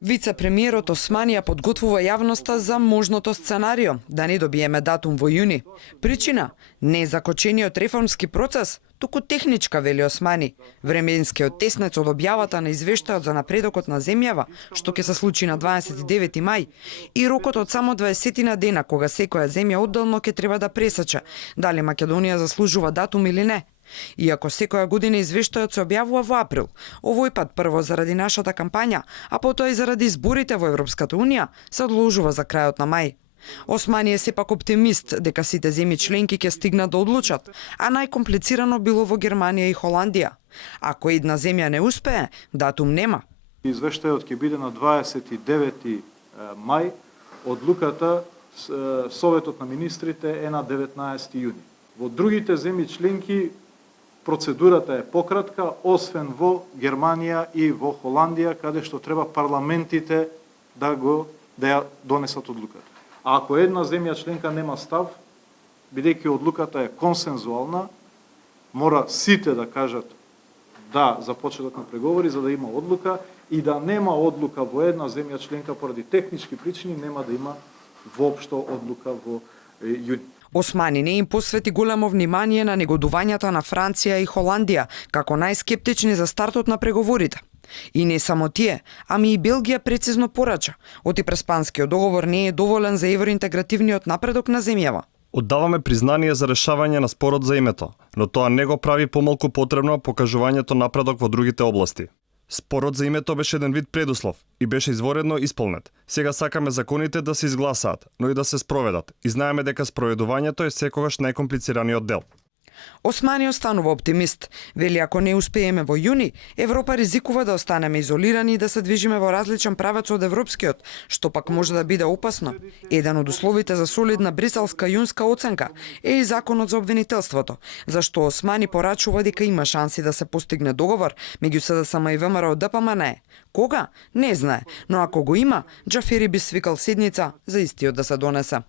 Вице-премиерот Османи ја подготвува јавноста за можното сценарио да не добиеме датум во јуни. Причина не е закочениот реформски процес, туку техничка, вели Османи. Временскиот теснец од објавата на извештајот за напредокот на земјава, што ќе се случи на 29 мај, и рокот од само 20 на дена кога секоја земја одделно ќе треба да пресече дали Македонија заслужува датум или не. Иако секоја година извештајот се објавува во април, овој пат прво заради нашата кампања, а потоа и заради изборите во Европската Унија, се одложува за крајот на мај. Османи е сепак оптимист дека сите земји членки ќе стигнат да одлучат, а најкомплицирано било во Германија и Холандија. Ако една земја не успее, датум нема. Извештајот ќе биде на 29 мај, одлуката Советот на министрите е на 19 јуни. Во другите земји членки процедурата е пократка, освен во Германија и во Холандија, каде што треба парламентите да ја донесат одлуката. А ако една земја членка нема став, бидејќи одлуката е консензуална, мора сите да кажат да за почеток на преговори за да има одлука, и да нема одлука во една земја членка поради технички причини, нема да има воопшто одлука во јуни. Османи не им посвети големо внимание на негодувањата на Франција и Холандија, како најскептични за стартот на преговорите. И не само тие, ами и Белгија прецизно порача. Отипреспанскиот договор не е доволен за евроинтегративниот напредок на земјава. Оддаваме признание за решавање на спорот за името, но тоа не го прави помалку потребно покажувањето напредок во другите области. Спорот за името беше еден вид предуслов и беше изворедно исполнет. Сега сакаме законите да се изгласаат, но и да се спроведат. И знаеме дека спроведувањето е секогаш најкомплицираниот дел. Османи останува оптимист. Вели ако не успееме во јуни, Европа ризикува да останеме изолирани и да се движиме во различен правец од европскиот, што пак може да биде опасно. Еден од условите за солидна бриселска јунска оценка е и законот за обвинителството, зашто Османи порачува дека има шанси да се постигне договор меѓу СДСМ и ВМРО ДПМН. Кога? Не знае, но ако го има, Џафери би свикал седница за истиот да се донесе.